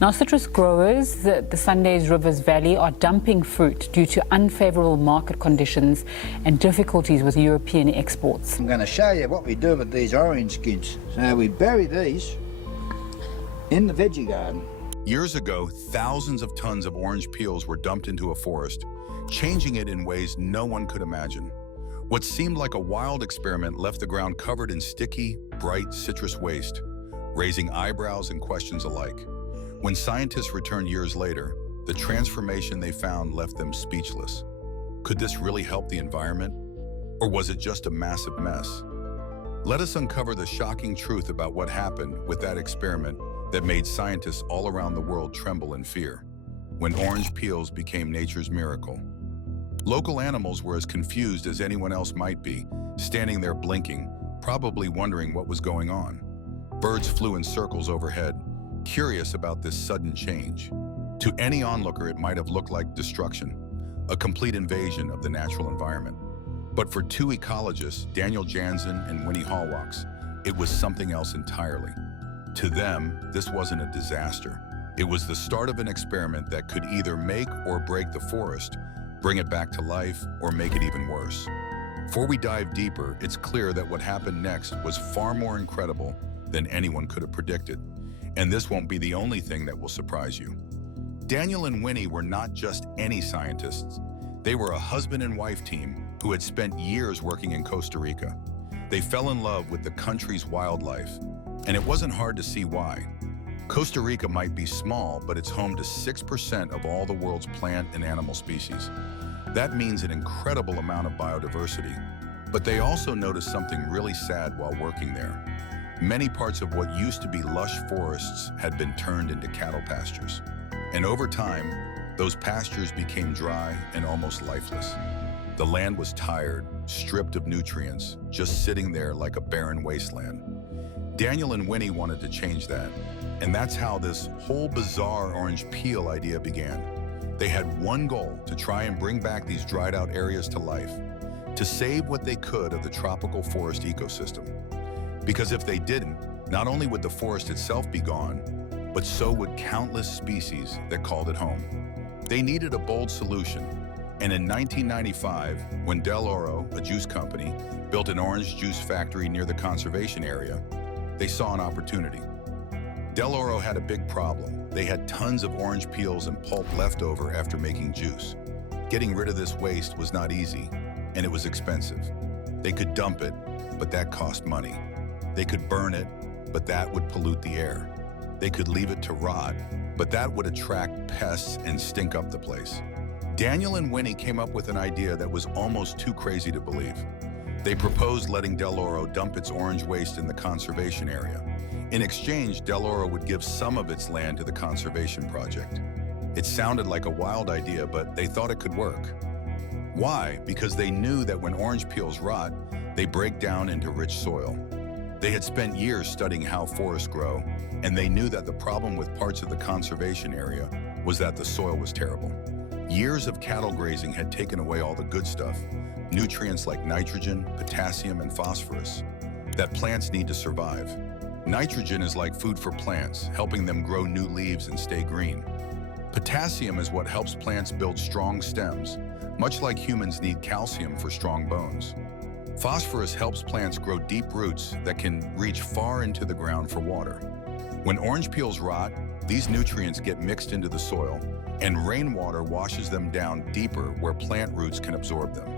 Now, citrus growers, the Sundays Rivers Valley, are dumping fruit due to unfavorable market conditions and difficulties with European exports. I'm going to show you what we do with these orange skids. So we bury these in the veggie garden. Years ago, thousands of tons of orange peels were dumped into a forest, changing it in ways no one could imagine. What seemed like a wild experiment left the ground covered in sticky, bright citrus waste, raising eyebrows and questions alike. When scientists returned years later, the transformation they found left them speechless. Could this really help the environment? Or was it just a massive mess? Let us uncover the shocking truth about what happened with that experiment that made scientists all around the world tremble in fear, when orange peels became nature's miracle. Local animals were as confused as anyone else might be, standing there blinking, probably wondering what was going on. Birds flew in circles overhead, curious about this sudden change. To any onlooker, it might have looked like destruction, a complete invasion of the natural environment. But for two ecologists, Daniel Jansen and Winnie Hallwachs, it was something else entirely. To them, this wasn't a disaster. It was the start of an experiment that could either make or break the forest, bring it back to life, or make it even worse. Before we dive deeper, it's clear that what happened next was far more incredible than anyone could have predicted. And this won't be the only thing that will surprise you. Daniel and Winnie were not just any scientists. They were a husband and wife team who had spent years working in Costa Rica. They fell in love with the country's wildlife, and it wasn't hard to see why. Costa Rica might be small, but it's home to 6% of all the world's plant and animal species. That means an incredible amount of biodiversity. But they also noticed something really sad while working there. Many parts of what used to be lush forests had been turned into cattle pastures. And over time, those pastures became dry and almost lifeless. The land was tired, stripped of nutrients, just sitting there like a barren wasteland. Daniel and Winnie wanted to change that. And that's how this whole bizarre orange peel idea began. They had one goal: to try and bring back these dried out areas to life, to save what they could of the tropical forest ecosystem. Because if they didn't, not only would the forest itself be gone, but so would countless species that called it home. They needed a bold solution. And in 1995, when Del Oro, a juice company, built an orange juice factory near the conservation area, they saw an opportunity. Del Oro had a big problem. They had tons of orange peels and pulp left over after making juice. Getting rid of this waste was not easy, and it was expensive. They could dump it, but that cost money. They could burn it, but that would pollute the air. They could leave it to rot, but that would attract pests and stink up the place. Daniel and Winnie came up with an idea that was almost too crazy to believe. They proposed letting Del Oro dump its orange waste in the conservation area. In exchange, Del Oro would give some of its land to the conservation project. It sounded like a wild idea, but they thought it could work. Why? Because they knew that when orange peels rot, they break down into rich soil. They had spent years studying how forests grow, and they knew that the problem with parts of the conservation area was that the soil was terrible. Years of cattle grazing had taken away all the good stuff, nutrients like nitrogen, potassium, and phosphorus, that plants need to survive. Nitrogen is like food for plants, helping them grow new leaves and stay green. Potassium is what helps plants build strong stems, much like humans need calcium for strong bones. Phosphorus helps plants grow deep roots that can reach far into the ground for water. When orange peels rot, these nutrients get mixed into the soil, and rainwater washes them down deeper where plant roots can absorb them.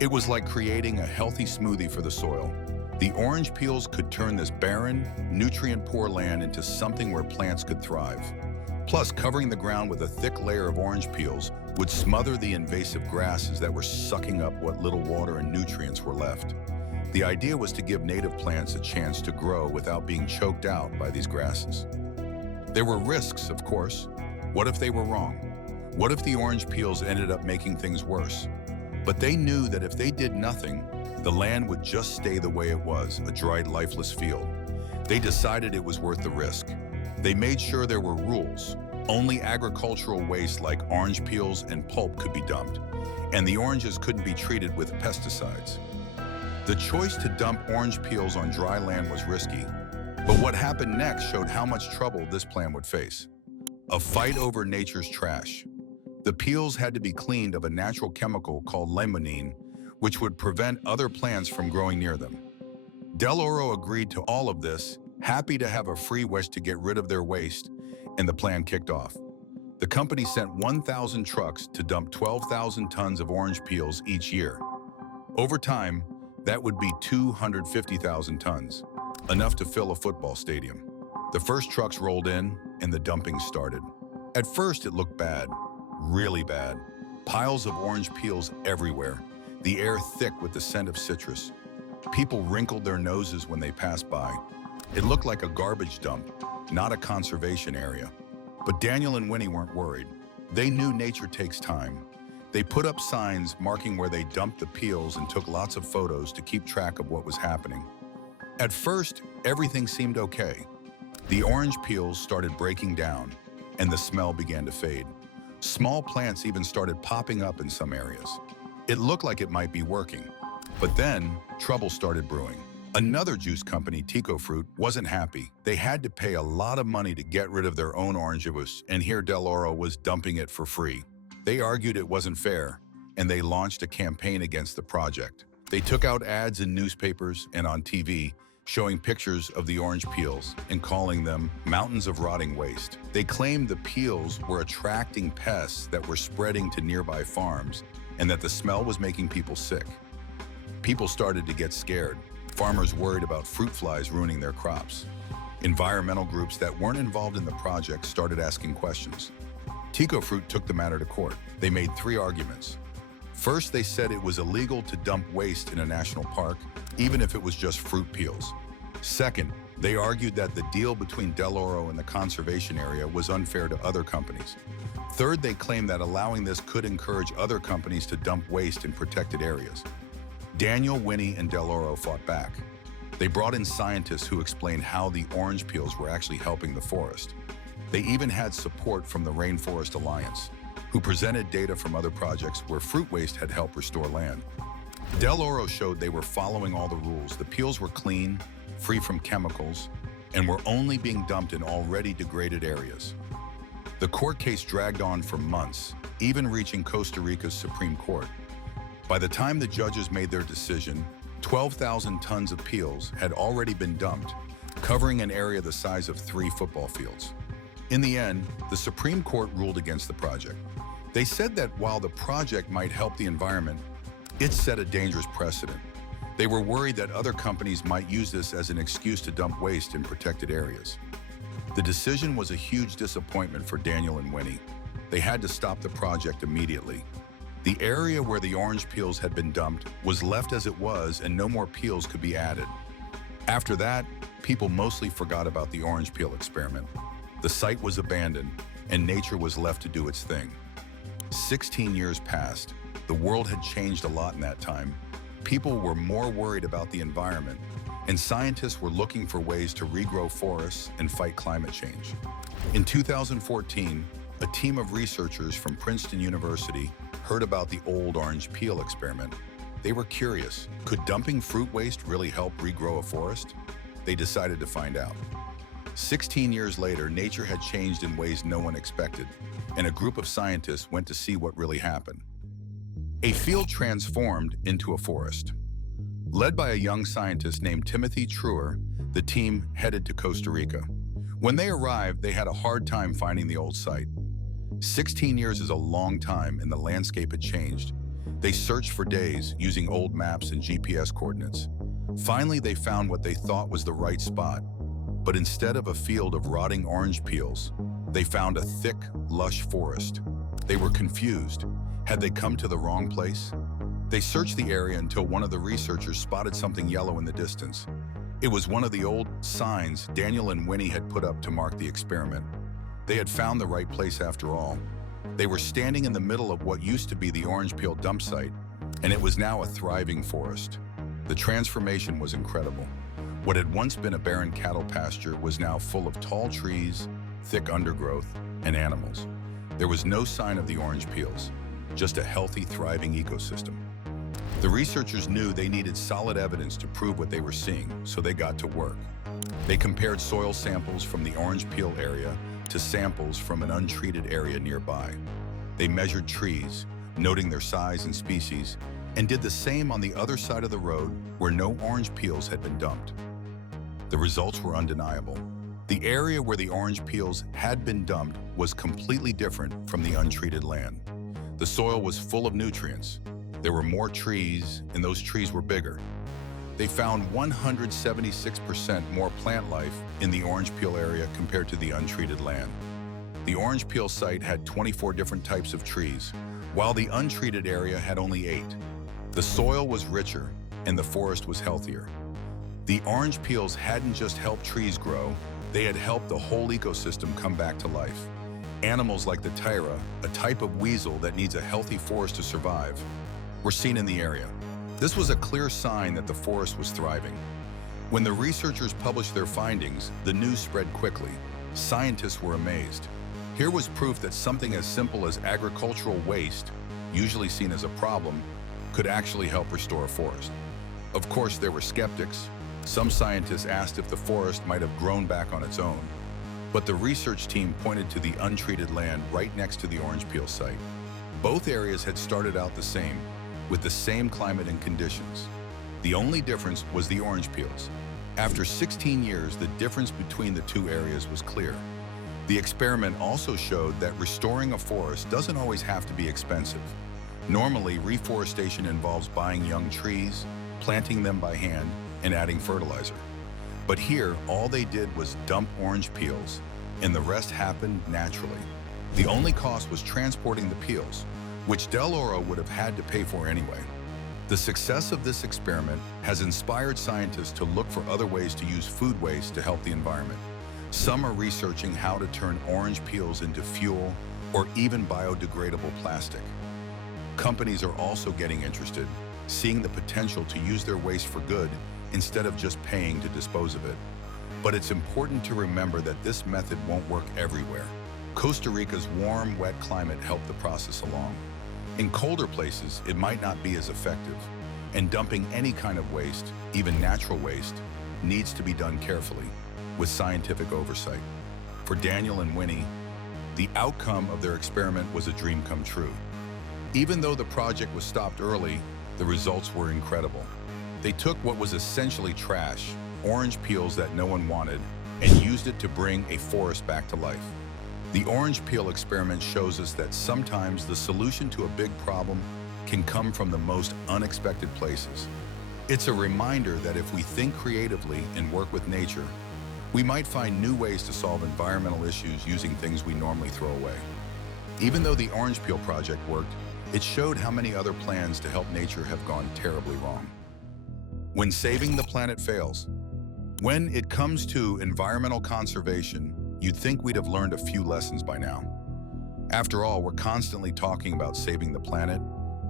It was like creating a healthy smoothie for the soil. The orange peels could turn this barren, nutrient-poor land into something where plants could thrive. Plus, covering the ground with a thick layer of orange peels would smother the invasive grasses that were sucking up what little water and nutrients were left. The idea was to give native plants a chance to grow without being choked out by these grasses. There were risks, of course. What if they were wrong? What if the orange peels ended up making things worse? But they knew that if they did nothing, the land would just stay the way it was, a dried, lifeless field. They decided it was worth the risk. They made sure there were rules. Only agricultural waste like orange peels and pulp could be dumped, and the oranges couldn't be treated with pesticides. The choice to dump orange peels on dry land was risky, But what happened next showed how much trouble this plan would face. A fight over nature's trash. The peels had to be cleaned of a natural chemical called limonene, which would prevent other plants from growing near them. Del Oro agreed to all of this, happy to have a free wish to get rid of their waste, and the plan kicked off. The company sent 1,000 trucks to dump 12,000 tons of orange peels each year. Over time, that would be 250,000 tons, enough to fill a football stadium. The first trucks rolled in, and the dumping started. At first, it looked bad, really bad. Piles of orange peels everywhere, the air thick with the scent of citrus. People wrinkled their noses when they passed by. It looked like a garbage dump, not a conservation area. But Daniel and Winnie weren't worried. They knew nature takes time. They put up signs marking where they dumped the peels and took lots of photos to keep track of what was happening. At first, everything seemed okay. The orange peels started breaking down, and the smell began to fade. Small plants even started popping up in some areas. It looked like it might be working. But then, trouble started brewing. Another juice company, Tico Fruit, wasn't happy. They had to pay a lot of money to get rid of their own orange juice, and here Del Oro was dumping it for free. They argued it wasn't fair, and they launched a campaign against the project. They took out ads in newspapers and on TV, showing pictures of the orange peels and calling them mountains of rotting waste. They claimed the peels were attracting pests that were spreading to nearby farms and that the smell was making people sick. People started to get scared. Farmers worried about fruit flies ruining their crops. Environmental groups that weren't involved in the project started asking questions. Tico Fruit took the matter to court. They made 3 arguments. First, they said it was illegal to dump waste in a national park, even if it was just fruit peels. Second, they argued that the deal between Del Oro and the conservation area was unfair to other companies. Third, they claimed that allowing this could encourage other companies to dump waste in protected areas. Daniel, Winnie, and Del Oro fought back. They brought in scientists who explained how the orange peels were actually helping the forest. They even had support from the Rainforest Alliance, who presented data from other projects where fruit waste had helped restore land. Del Oro showed they were following all the rules. The peels were clean, free from chemicals, and were only being dumped in already degraded areas. The court case dragged on for months, even reaching Costa Rica's Supreme Court. By the time the judges made their decision, 12,000 tons of peels had already been dumped, covering an area the size of 3 football fields. In the end, the Supreme Court ruled against the project. They said that while the project might help the environment, it set a dangerous precedent. They were worried that other companies might use this as an excuse to dump waste in protected areas. The decision was a huge disappointment for Daniel and Winnie. They had to stop the project immediately. The area where the orange peels had been dumped was left as it was, and no more peels could be added. After that, people mostly forgot about the orange peel experiment. The site was abandoned, and nature was left to do its thing. 16 years passed. The world had changed a lot in that time. People were more worried about the environment, and scientists were looking for ways to regrow forests and fight climate change. In 2014, a team of researchers from Princeton University heard about the old orange peel experiment. They were curious. Could dumping fruit waste really help regrow a forest? They decided to find out. 16 years later, nature had changed in ways no one expected, and a group of scientists went to see what really happened. A field transformed into a forest. Led by a young scientist named Timothy Truer, the team headed to Costa Rica. When they arrived, they had a hard time finding the old site. 16 years is a long time, and the landscape had changed. They searched for days using old maps and GPS coordinates. Finally, they found what they thought was the right spot. But instead of a field of rotting orange peels, they found a thick, lush forest. They were confused. Had they come to the wrong place? They searched the area until one of the researchers spotted something yellow in the distance. It was one of the old signs Daniel and Winnie had put up to mark the experiment. They had found the right place after all. They were standing in the middle of what used to be the orange peel dump site, and it was now a thriving forest. The transformation was incredible. What had once been a barren cattle pasture was now full of tall trees, thick undergrowth, and animals. There was no sign of the orange peels, just a healthy, thriving ecosystem. The researchers knew they needed solid evidence to prove what they were seeing, so they got to work. They compared soil samples from the orange peel area to samples from an untreated area nearby. They measured trees, noting their size and species, and did the same on the other side of the road where no orange peels had been dumped. The results were undeniable. The area where the orange peels had been dumped was completely different from the untreated land. The soil was full of nutrients. There were more trees, and those trees were bigger. They found 176% more plant life in the orange peel area compared to the untreated land. The orange peel site had 24 different types of trees, while the untreated area had only 8. The soil was richer, and the forest was healthier. The orange peels hadn't just helped trees grow, they had helped the whole ecosystem come back to life. Animals like the tyra, a type of weasel that needs a healthy forest to survive, were seen in the area. This was a clear sign that the forest was thriving. When the researchers published their findings, the news spread quickly. Scientists were amazed. Here was proof that something as simple as agricultural waste, usually seen as a problem, could actually help restore a forest. Of course, there were skeptics. Some scientists asked if the forest might have grown back on its own. But the research team pointed to the untreated land right next to the orange peel site. Both areas had started out the same, with the same climate and conditions. The only difference was the orange peels. After 16 years, the difference between the two areas was clear. The experiment also showed that restoring a forest doesn't always have to be expensive. Normally, reforestation involves buying young trees, planting them by hand, and adding fertilizer. But here, all they did was dump orange peels, and the rest happened naturally. The only cost was transporting the peels, which Del Oro would have had to pay for anyway. The success of this experiment has inspired scientists to look for other ways to use food waste to help the environment. Some are researching how to turn orange peels into fuel or even biodegradable plastic. Companies are also getting interested, seeing the potential to use their waste for good instead of just paying to dispose of it. But it's important to remember that this method won't work everywhere. Costa Rica's warm, wet climate helped the process along. In colder places, it might not be as effective, and dumping any kind of waste, even natural waste, needs to be done carefully, with scientific oversight. For Daniel and Winnie, the outcome of their experiment was a dream come true. Even though the project was stopped early, the results were incredible. They took what was essentially trash, orange peels that no one wanted, and used it to bring a forest back to life. The orange peel experiment shows us that sometimes the solution to a big problem can come from the most unexpected places. It's a reminder that if we think creatively and work with nature, we might find new ways to solve environmental issues using things we normally throw away. Even though the orange peel project worked, it showed how many other plans to help nature have gone terribly wrong. When saving the planet fails, when it comes to environmental conservation, you'd think we'd have learned a few lessons by now. After all, we're constantly talking about saving the planet,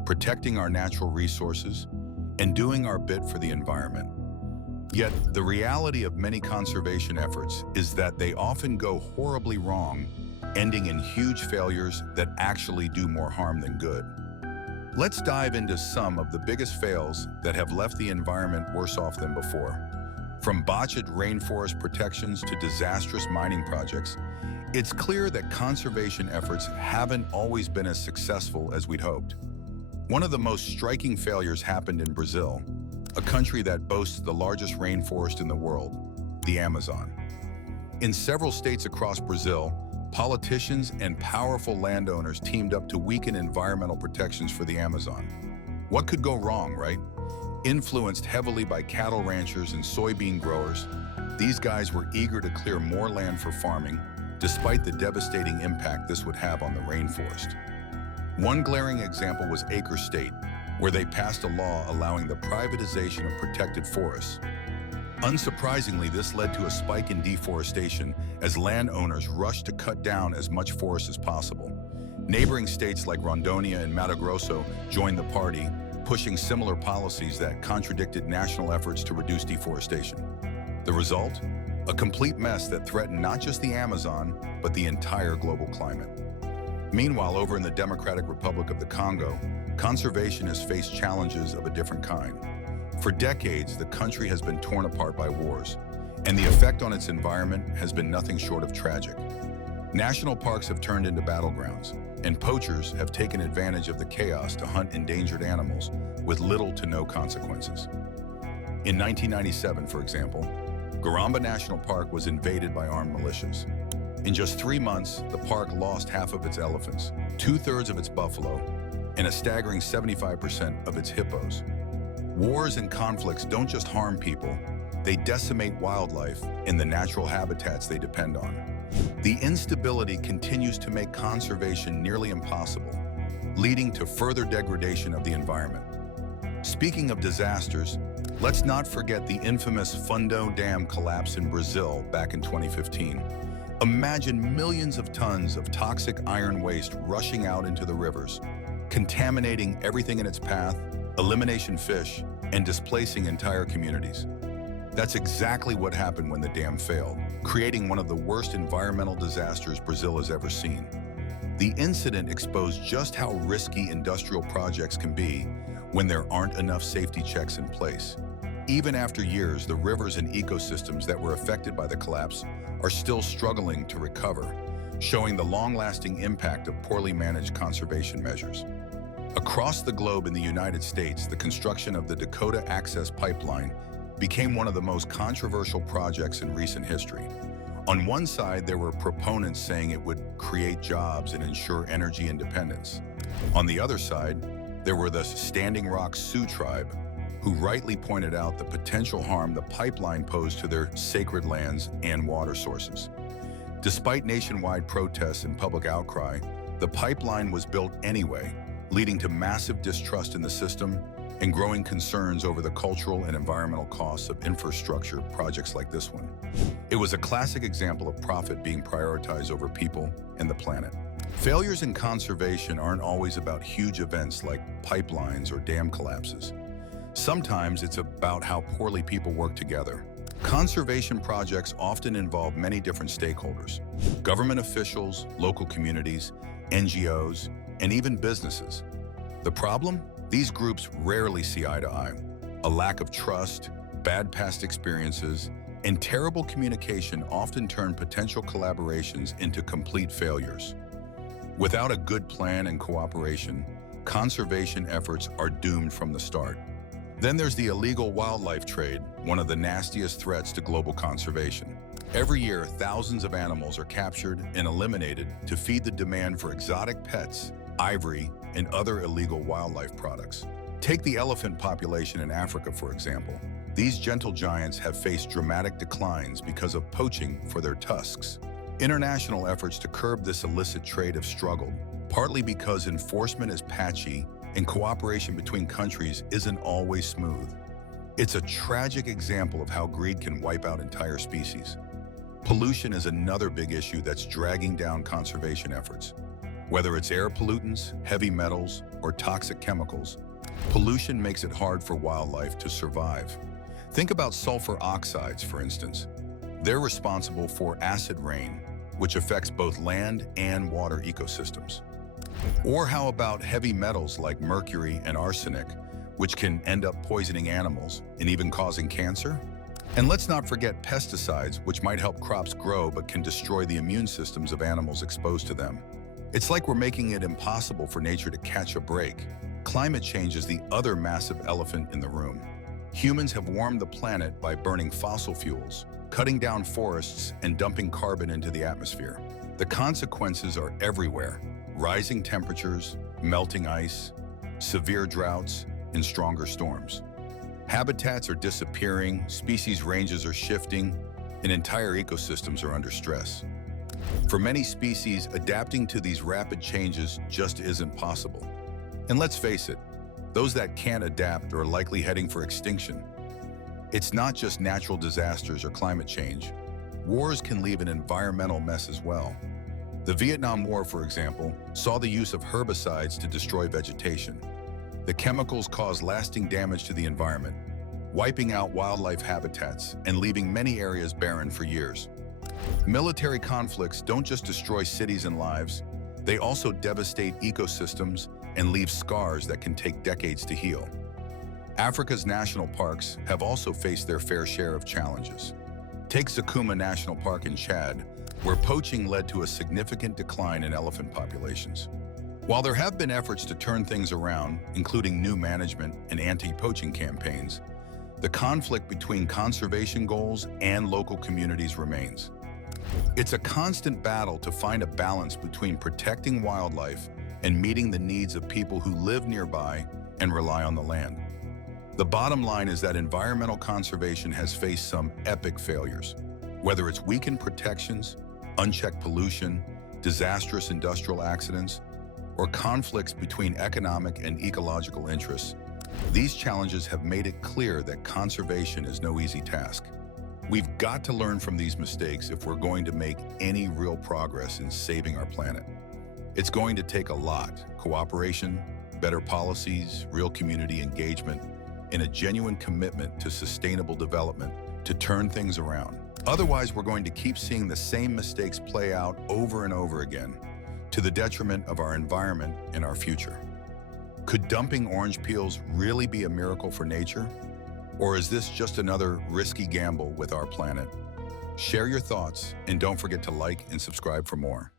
protecting our natural resources, and doing our bit for the environment. Yet, the reality of many conservation efforts is that they often go horribly wrong, ending in huge failures that actually do more harm than good. Let's dive into some of the biggest fails that have left the environment worse off than before. From botched rainforest protections to disastrous mining projects, it's clear that conservation efforts haven't always been as successful as we'd hoped. One of the most striking failures happened in Brazil, a country that boasts the largest rainforest in the world, the Amazon. In several states across Brazil, politicians and powerful landowners teamed up to weaken environmental protections for the Amazon. What could go wrong, right? Influenced heavily by cattle ranchers and soybean growers, these guys were eager to clear more land for farming, despite the devastating impact this would have on the rainforest. One glaring example was Acre State, where they passed a law allowing the privatization of protected forests. Unsurprisingly, this led to a spike in deforestation as landowners rushed to cut down as much forest as possible. Neighboring states like Rondônia and Mato Grosso joined the party, pushing similar policies that contradicted national efforts to reduce deforestation. The result? A complete mess that threatened not just the Amazon, but the entire global climate. Meanwhile, over in the Democratic Republic of the Congo, conservation has faced challenges of a different kind. For decades, the country has been torn apart by wars. And the effect on its environment has been nothing short of tragic. National parks have turned into battlegrounds, and poachers have taken advantage of the chaos to hunt endangered animals with little to no consequences. In 1997, for example, Garamba National Park was invaded by armed militias. In just 3 months, the park lost half of its elephants, 2/3 of its buffalo, and a staggering 75% of its hippos. Wars and conflicts don't just harm people, they decimate wildlife and the natural habitats they depend on. The instability continues to make conservation nearly impossible, leading to further degradation of the environment. Speaking of disasters, let's not forget the infamous Fundo Dam collapse in Brazil back in 2015. Imagine millions of tons of toxic iron waste rushing out into the rivers, contaminating everything in its path, eliminating fish, and displacing entire communities. That's exactly what happened when the dam failed, creating one of the worst environmental disasters Brazil has ever seen. The incident exposed just how risky industrial projects can be when there aren't enough safety checks in place. Even after years, the rivers and ecosystems that were affected by the collapse are still struggling to recover, showing the long-lasting impact of poorly managed conservation measures. Across the globe in the United States, the construction of the Dakota Access Pipeline became one of the most controversial projects in recent history. On one side, there were proponents saying it would create jobs and ensure energy independence. On the other side, there were the Standing Rock Sioux tribe, who rightly pointed out the potential harm the pipeline posed to their sacred lands and water sources. Despite nationwide protests and public outcry, the pipeline was built anyway, leading to massive distrust in the system and growing concerns over the cultural and environmental costs of infrastructure projects like this one. It was a classic example of profit being prioritized over people and the planet. Failures in conservation aren't always about huge events like pipelines or dam collapses. Sometimes it's about how poorly people work together. Conservation projects often involve many different stakeholders: government officials, local communities, NGOs, and even businesses. The problem? These groups rarely see eye to eye. A lack of trust, bad past experiences, and terrible communication often turn potential collaborations into complete failures. Without a good plan and cooperation, conservation efforts are doomed from the start. Then there's the illegal wildlife trade, one of the nastiest threats to global conservation. Every year, thousands of animals are captured and eliminated to feed the demand for exotic pets, ivory, and other illegal wildlife products. Take the elephant population in Africa, for example. These gentle giants have faced dramatic declines because of poaching for their tusks. International efforts to curb this illicit trade have struggled, partly because enforcement is patchy and cooperation between countries isn't always smooth. It's a tragic example of how greed can wipe out entire species. Pollution is another big issue that's dragging down conservation efforts. Whether it's air pollutants, heavy metals, or toxic chemicals, pollution makes it hard for wildlife to survive. Think about sulfur oxides, for instance. They're responsible for acid rain, which affects both land and water ecosystems. Or how about heavy metals like mercury and arsenic, which can end up poisoning animals and even causing cancer? And let's not forget pesticides, which might help crops grow but can destroy the immune systems of animals exposed to them. It's like we're making it impossible for nature to catch a break. Climate change is the other massive elephant in the room. Humans have warmed the planet by burning fossil fuels, cutting down forests, and dumping carbon into the atmosphere. The consequences are everywhere: rising temperatures, melting ice, severe droughts, and stronger storms. Habitats are disappearing, species ranges are shifting, and entire ecosystems are under stress. For many species, adapting to these rapid changes just isn't possible. And let's face it, those that can't adapt are likely heading for extinction. It's not just natural disasters or climate change. Wars can leave an environmental mess as well. The Vietnam War, for example, saw the use of herbicides to destroy vegetation. The chemicals caused lasting damage to the environment, wiping out wildlife habitats and leaving many areas barren for years. Military conflicts don't just destroy cities and lives, they also devastate ecosystems and leave scars that can take decades to heal. Africa's national parks have also faced their fair share of challenges. Take Sakuma National Park in Chad, where poaching led to a significant decline in elephant populations. While there have been efforts to turn things around, including new management and anti-poaching campaigns, the conflict between conservation goals and local communities remains. It's a constant battle to find a balance between protecting wildlife and meeting the needs of people who live nearby and rely on the land. The bottom line is that environmental conservation has faced some epic failures. Whether it's weakened protections, unchecked pollution, disastrous industrial accidents, or conflicts between economic and ecological interests, these challenges have made it clear that conservation is no easy task. We've got to learn from these mistakes if we're going to make any real progress in saving our planet. It's going to take a lot: cooperation, better policies, real community engagement, and a genuine commitment to sustainable development to turn things around. Otherwise, we're going to keep seeing the same mistakes play out over and over again, to the detriment of our environment and our future. Could dumping orange peels really be a miracle for nature? Or is this just another risky gamble with our planet? Share your thoughts, and don't forget to like and subscribe for more.